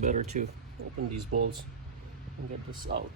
better to open these bolts and get this out.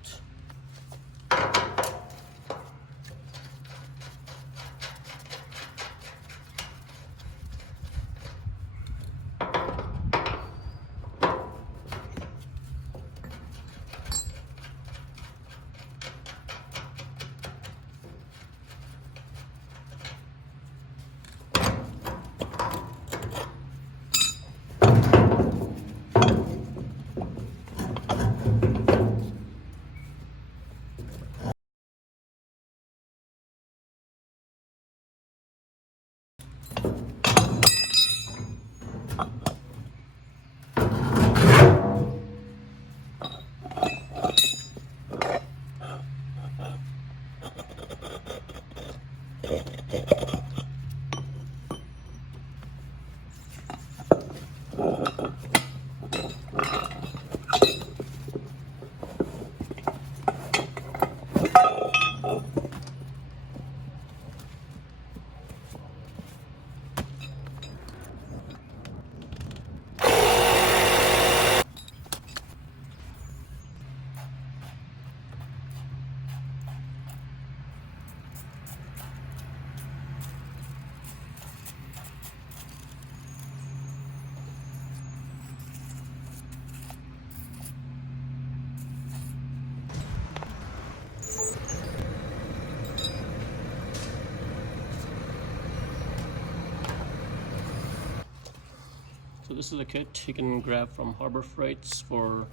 So this is a kit you can grab from Harbor Freights for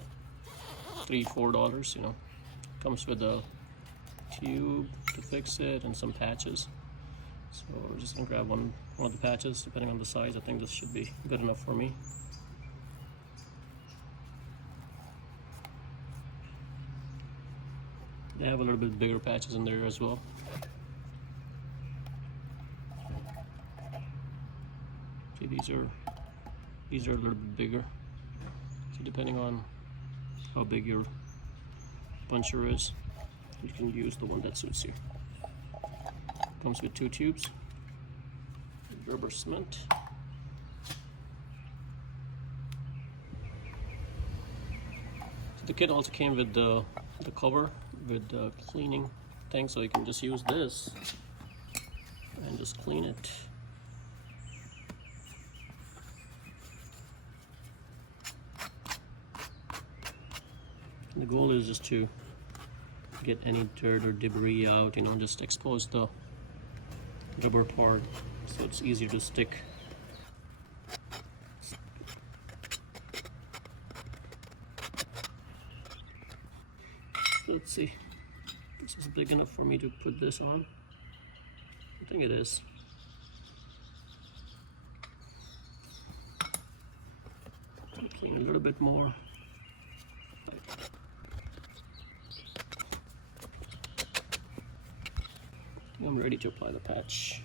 $3–4, you know. Comes with a tube to fix it and some patches. So we're just gonna grab one of the patches depending on the size. I think this should be good enough for me. They have a little bit bigger patches in there as well. See, these are a little bit bigger. So depending on how big your puncher is, you can use the one that suits you. Comes with 2 tubes, rubber cement. So the kit also came with the cover with the cleaning thing, so you can just use this and just clean it. The goal is just to get any dirt or debris out, you know, just expose the rubber part so it's easier to stick. Let's see, this is big enough for me to put this on. I think it is. Clean a little bit more. I'm ready to apply the patch.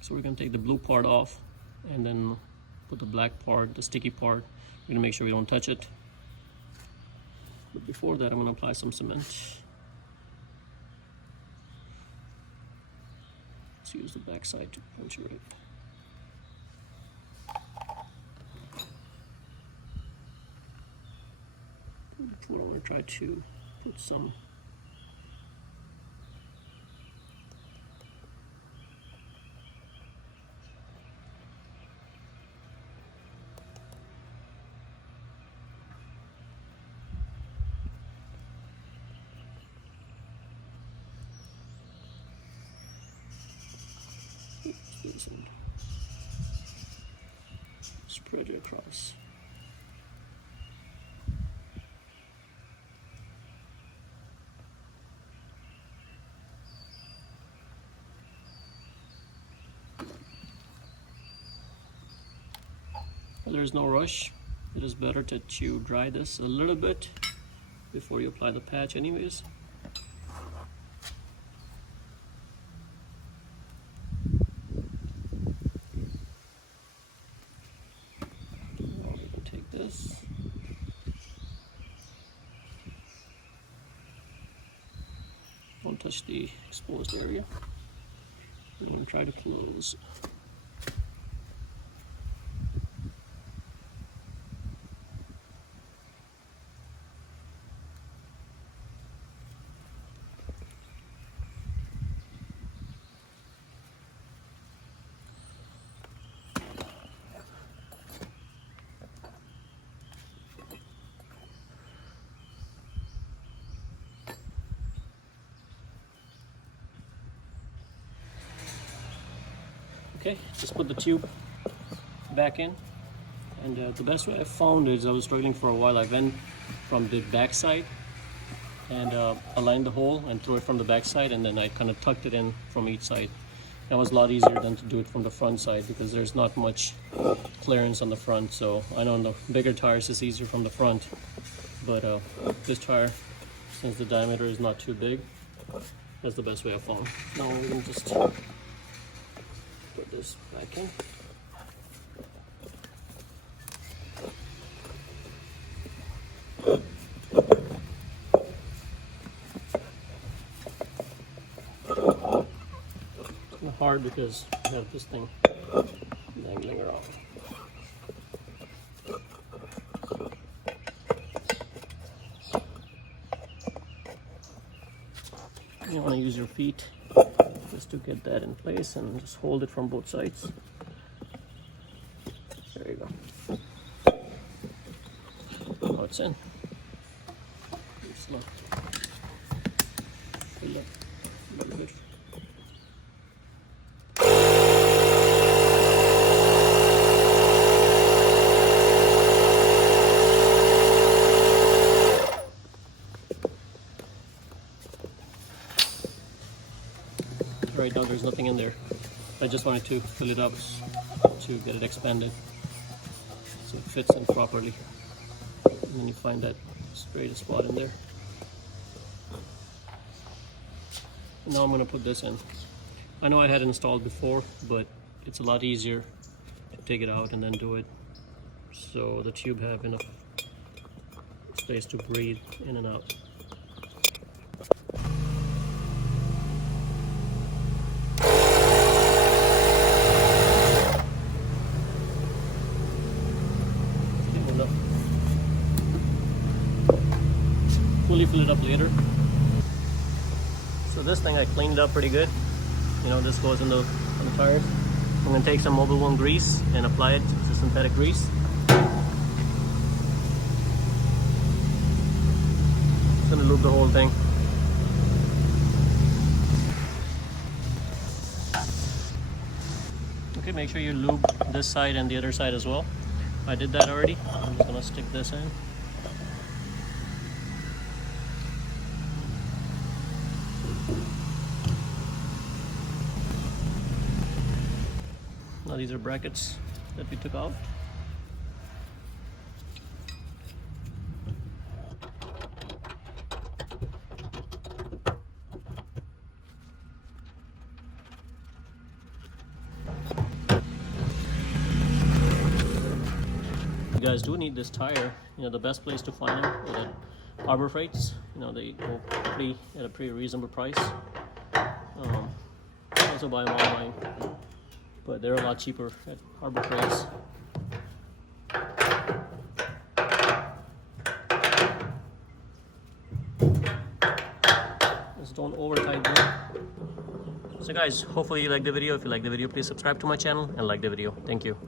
So we're going to take the blue part off and then put the black part, the sticky part. We're going to make sure we don't touch it. But before that, I'm going to apply some cement. Let's use the back side to puncture it. Before, I'm going to try to put some and spread it across. Well, there's no rush. It is better that you dry this a little bit before you apply the patch anyways. This. Don't touch the exposed area. I'm going to try to close. Okay, just put the tube back in. And the best way I found is, I was struggling for a while, I went from the back side and aligned the hole and threw it from the back side, and then I kind of tucked it in from each side. That was a lot easier than to do it from the front side, because there's not much clearance on the front. So I know on the bigger tires it's easier from the front, but this tire, since the diameter is not too big, that's the best way I found. Now I'm going to just put this back in. Hard because I have this thing dangling around. You want to use your feet just to get that in place and just hold it from both sides. There you go. Now it's in. It's not. Fill up a little bit. Right now there's nothing in there. I just wanted to fill it up to get it expanded so it fits in properly. And then you find that straight spot in there. And now I'm going to put this in. I know I had it installed before, but it's a lot easier to take it out and then do it, so the tube have enough space to breathe in and out. Fully fill it up later. So this thing I cleaned up pretty good. You know, this goes on the tires. I'm going to take some Mobile One grease and apply it. It's a synthetic grease. Just going to lube the whole thing. Okay, make sure you lube this side and the other side as well. I did that already. I'm just going to stick this in. Now these are brackets that we took out. You guys do need this tire. You know, the best place to find them is at Harbor Freights. You know, they go at a pretty reasonable price. Also buy them online, but they're a lot cheaper at Harbor Freights. Just don't over tighten it. So guys, hopefully you like the video. If you like the video, please subscribe to my channel and like the video. Thank you.